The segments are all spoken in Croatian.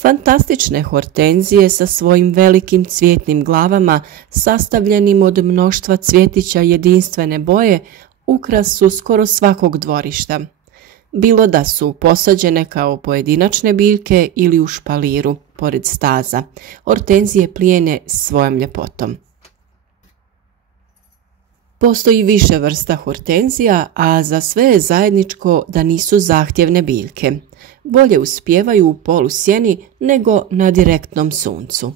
Fantastične hortenzije sa svojim velikim cvjetnim glavama, sastavljenim od mnoštva cvjetića jedinstvene boje, ukras su skoro svakog dvorišta. Bilo da su posađene kao pojedinačne biljke ili u špaliru, pored staza, hortenzije plijene svojom ljepotom. Postoji više vrsta hortenzija, a za sve je zajedničko da nisu zahtjevne biljke. Bolje uspijevaju u polusjeni nego na direktnom suncu.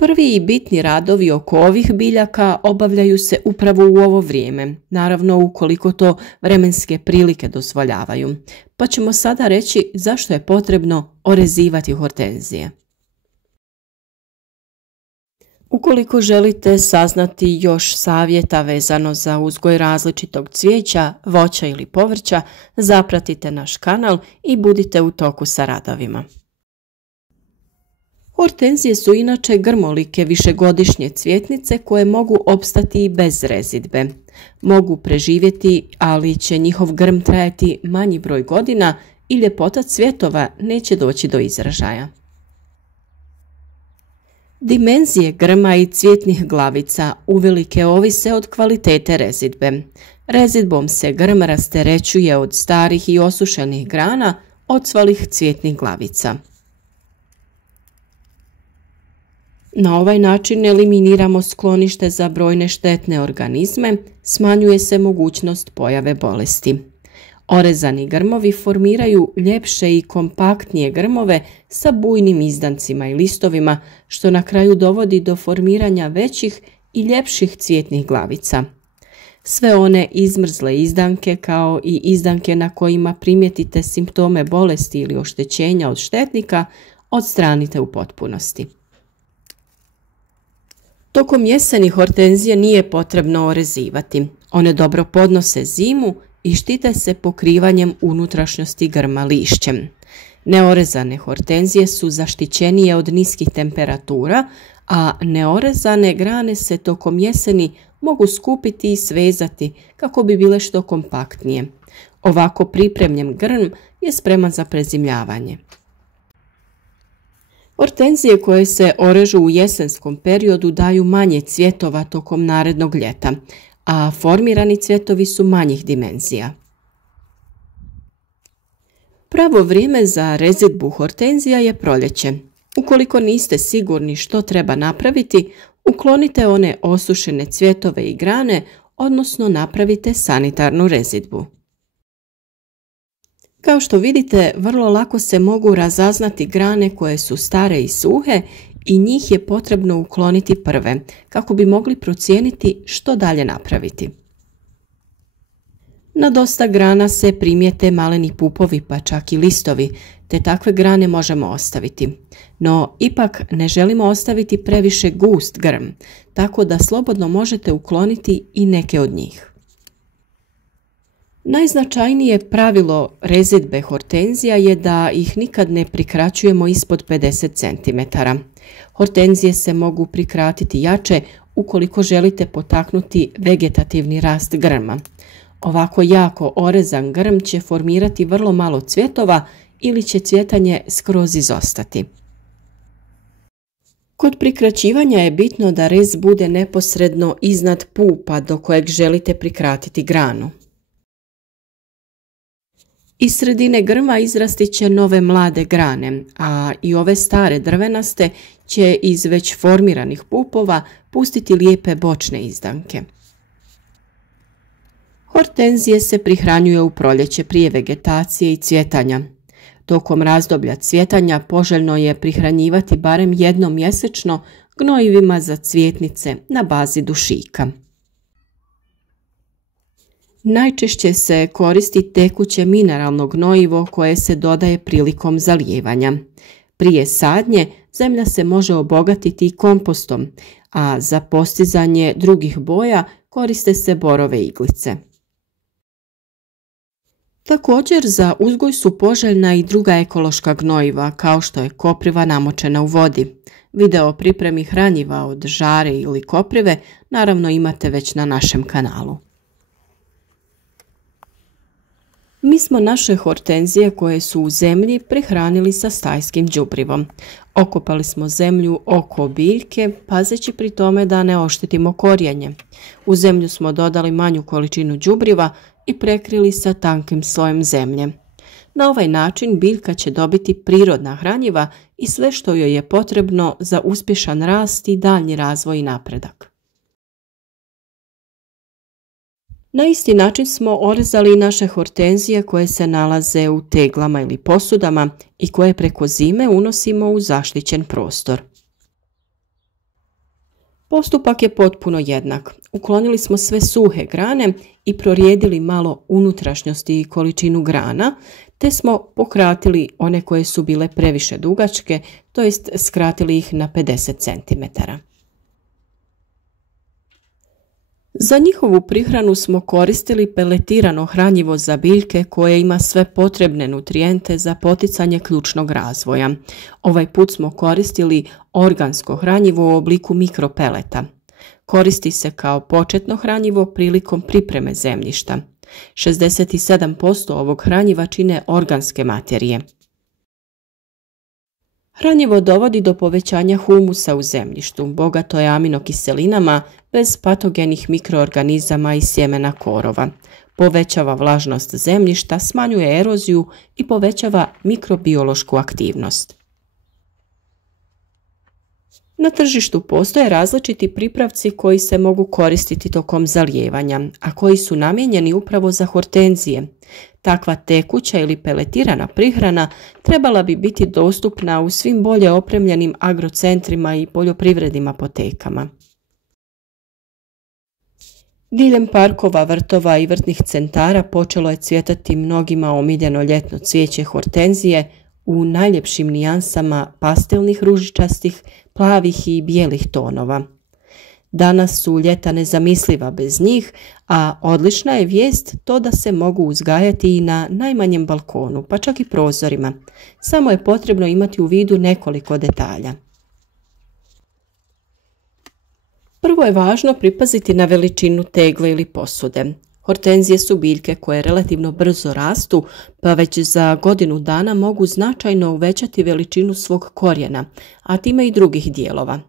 Prvi i bitni radovi oko ovih biljaka obavljaju se upravo u ovo vrijeme, naravno ukoliko to vremenske prilike dozvoljavaju, pa ćemo sada reći zašto je potrebno orezivati hortenzije. Ukoliko želite saznati još savjeta vezano za uzgoj različitog cvijeća, voća ili povrća, zapratite naš kanal i budite u toku sa radovima. Hortenzije su inače grmolike višegodišnje cvjetnice koje mogu opstati i bez rezidbe. Mogu preživjeti, ali će njihov grm trajati manji broj godina i ljepota cvjetova neće doći do izražaja. Dimenzije grma i cvjetnih glavica uvelike ovise od kvalitete rezidbe. Rezidbom se grm rasterećuje od starih i osušenih grana, odsvalih cvjetnih glavica. Na ovaj način eliminiramo sklonište za brojne štetne organizme, smanjuje se mogućnost pojave bolesti. Orezani grmovi formiraju ljepše i kompaktnije grmove sa bujnim izdancima i listovima, što na kraju dovodi do formiranja većih i ljepših cvjetnih glavica. Sve one izmrzle izdanke kao i izdanke na kojima primijetite simptome bolesti ili oštećenja od štetnika odstranite u potpunosti. Tokom jeseni hortenzije nije potrebno orezivati. One dobro podnose zimu i štite se pokrivanjem unutrašnjosti grma lišćem. Neorezane hortenzije su zaštićenije od niskih temperatura, a neorezane grane se tokom jeseni mogu skupiti i svezati kako bi bile što kompaktnije. Ovako pripremljen grm je spreman za prezimljavanje. Hortenzije koje se orežu u jesenskom periodu daju manje cvjetova tokom narednog ljeta, a formirani cvjetovi su manjih dimenzija. Pravo vrijeme za rezidbu hortenzija je proljeće. Ukoliko niste sigurni što treba napraviti, uklonite one osušene cvjetove i grane, odnosno napravite sanitarnu rezidbu. Kao što vidite, vrlo lako se mogu razaznati grane koje su stare i suhe i njih je potrebno ukloniti prve, kako bi mogli procijeniti što dalje napraviti. Na dosta grana se primijete maleni pupovi pa čak i listovi, te takve grane možemo ostaviti. No, ipak ne želimo ostaviti previše gust grm, tako da slobodno možete ukloniti i neke od njih. Najznačajnije pravilo rezidbe hortenzija je da ih nikad ne prikraćujemo ispod 50 cm. Hortenzije se mogu prikratiti jače ukoliko želite potaknuti vegetativni rast grma. Ovako jako orezan grm će formirati vrlo malo cvjetova ili će cvjetanje skroz izostati. Kod prikraćivanja je bitno da rez bude neposredno iznad pupa do kojeg želite prikratiti granu. Iz sredine grma izrasti će nove mlade grane, a i ove stare drvenaste će iz već formiranih pupova pustiti lijepe bočne izdanke. Hortenzije se prihranjuje u proljeće prije vegetacije i cvjetanja. Tokom razdoblja cvjetanja poželjno je prihranjivati barem jednom mjesečno gnojivima za cvjetnice na bazi dušika. Najčešće se koristi tekuće mineralno gnojivo koje se dodaje prilikom zalijevanja. Prije sadnje zemlja se može obogatiti i kompostom, a za postizanje drugih boja koriste se borove iglice. Također za uzgoj su poželjna i druga ekološka gnojiva kao što je kopriva namočena u vodi. Video o pripremi hranjiva od žare ili koprive naravno imate već na našem kanalu. Mi smo naše hortenzije koje su u zemlji prehranili sa stajskim đubrivom. Okopali smo zemlju oko biljke, pazeći pri tome da ne oštetimo korijenje. U zemlju smo dodali manju količinu đubriva i prekrili sa tankim slojem zemlje. Na ovaj način biljka će dobiti prirodna hranjiva i sve što joj je potrebno za uspješan rast i daljnji razvoj i napredak. Na isti način smo orezali naše hortenzije koje se nalaze u teglama ili posudama i koje preko zime unosimo u zaštićen prostor. Postupak je potpuno jednak. Uklonili smo sve suhe grane i prorijedili malo unutrašnjosti i količinu grana, te smo pokratili one koje su bile previše dugačke, to jest skratili ih na 50 cm. Za njihovu prihranu smo koristili peletirano hranjivo za biljke koje ima sve potrebne nutrijente za poticanje ključnog razvoja. Ovaj put smo koristili organsko hranjivo u obliku mikropeleta. Koristi se kao početno hranjivo prilikom pripreme zemljišta. 67% ovog hranjiva čine organske materije. Hranjivo dovodi do povećanja humusa u zemljištu, bogato je aminokiselinama, bez patogenih mikroorganizama i sjemena korova. Povećava vlažnost zemljišta, smanjuje eroziju i povećava mikrobiološku aktivnost. Na tržištu postoje različiti pripravci koji se mogu koristiti tokom zalijevanja, a koji su namijenjeni upravo za hortenzije. Takva tekuća ili peletirana prihrana trebala bi biti dostupna u svim bolje opremljenim agrocentrima i poljoprivrednim apotekama. Diljem parkova, vrtova i vrtnih centara počelo je cvjetati mnogima omiljeno ljetno cvijeće hortenzije u najljepšim nijansama pastelnih ružičastih, plavih i bijelih tonova. Danas su ljeta nezamisliva bez njih, a odlična je vijest to da se mogu uzgajati i na najmanjem balkonu, pa čak i prozorima. Samo je potrebno imati u vidu nekoliko detalja. Prvo je važno pripaziti na veličinu tegle ili posude. Hortenzije su biljke koje relativno brzo rastu, pa već za godinu dana mogu značajno uvećati veličinu svog korijena, a time i drugih dijelova.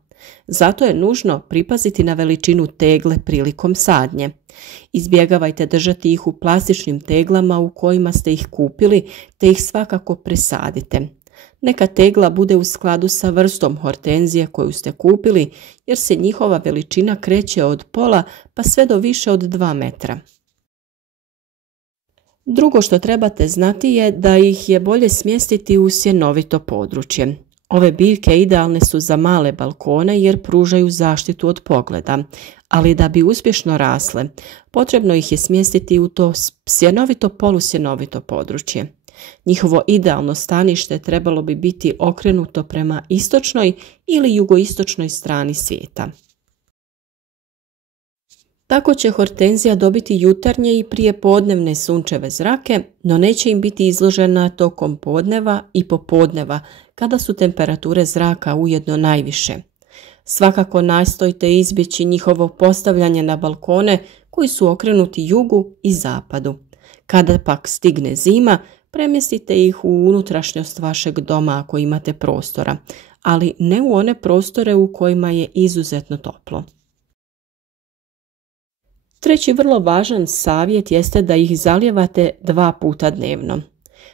Zato je nužno pripaziti na veličinu tegle prilikom sadnje. Izbjegavajte držati ih u plastičnim teglama u kojima ste ih kupili, te ih svakako presadite. Neka tegla bude u skladu sa vrstom hortenzije koju ste kupili, jer se njihova veličina kreće od pola pa sve do više od 2 metra. Drugo što trebate znati je da ih je bolje smjestiti u sjenovito područje. Ove biljke idealne su za male balkone jer pružaju zaštitu od pogleda, ali da bi uspješno rasle, potrebno ih je smjestiti u to sjenovito polusjenovito područje. Njihovo idealno stanište trebalo bi biti okrenuto prema istočnoj ili jugoistočnoj strani svijeta. Tako će hortenzija dobiti jutarnje i prijepodnevne sunčeve zrake, no neće im biti izložena tokom podneva i popodneva, kada su temperature zraka ujedno najviše. Svakako nastojte izbjeći njihovo postavljanje na balkone koji su okrenuti jugu i zapadu. Kada pak stigne zima, premjestite ih u unutrašnjost vašeg doma ako imate prostora, ali ne u one prostore u kojima je izuzetno toplo. Treći vrlo važan savjet jeste da ih zalijevate 2 puta dnevno.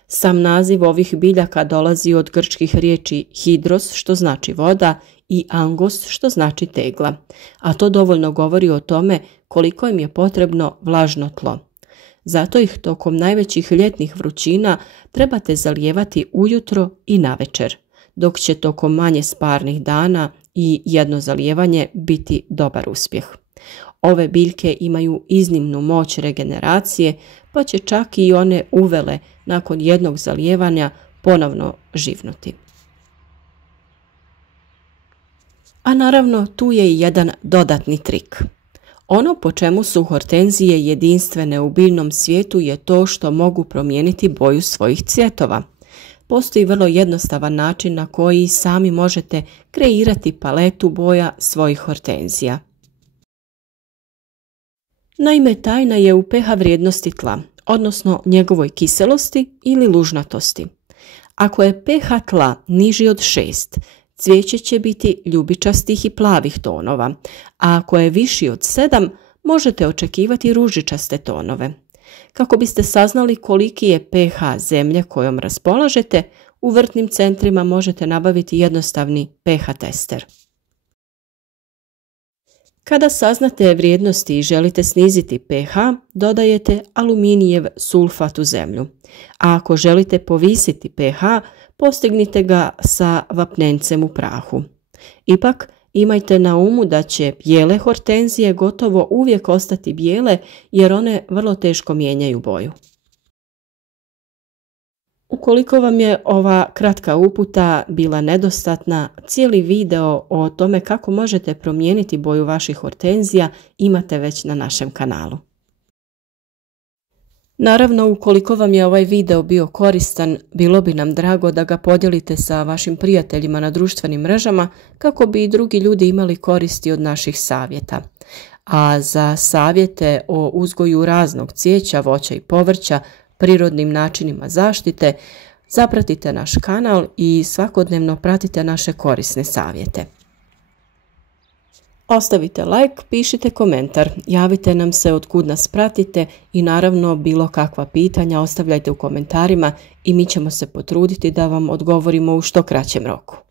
Sam naziv ovih biljaka dolazi od grčkih riječi hidros, što znači voda, i angos, što znači tegla, a to dovoljno govori o tome koliko im je potrebno vlažno tlo. Zato ih tokom najvećih ljetnih vrućina trebate zalijevati ujutro i navečer, dok će tokom manje sparnih dana i jedno zalijevanje biti dobar uspjeh. Ove biljke imaju iznimnu moć regeneracije, pa će čak i one uvele nakon jednog zalijevanja ponovno živnuti. A naravno tu je i jedan dodatni trik. Ono po čemu su hortenzije jedinstvene u biljnom svijetu je to što mogu promijeniti boju svojih cvjetova. Postoji vrlo jednostavan način na koji sami možete kreirati paletu boja svojih hortenzija. Naime, tajna je u pH vrijednosti tla. odnosno njegovoj kiselosti ili lužnatosti. Ako je pH tla niži od 6, cvijeće će biti ljubičastih i plavih tonova, a ako je viši od 7, možete očekivati ružičaste tonove. Kako biste saznali koliki je pH zemlje kojom raspolažete, u vrtnim centrima možete nabaviti jednostavni pH tester. Kada saznate vrijednosti i želite sniziti pH, dodajete aluminijev sulfat u zemlju. A ako želite povisiti pH, postignite ga sa vapnencem u prahu. Ipak, imajte na umu da će bijele hortenzije gotovo uvijek ostati bijele jer one vrlo teško mijenjaju boju. Ukoliko vam je ova kratka uputa bila nedostatna, cijeli video o tome kako možete promijeniti boju vaših hortenzija imate već na našem kanalu. Naravno, ukoliko vam je ovaj video bio koristan, bilo bi nam drago da ga podijelite sa vašim prijateljima na društvenim mrežama kako bi i drugi ljudi imali koristi od naših savjeta. A za savjete o uzgoju raznog cvijeća, voća i povrća, prirodnim načinima zaštite, zapratite naš kanal i svakodnevno pratite naše korisne savjete. Ostavite like, pišite komentar, javite nam se od kud nas pratite i naravno bilo kakva pitanja ostavljajte u komentarima i mi ćemo se potruditi da vam odgovorimo u što kraćem roku.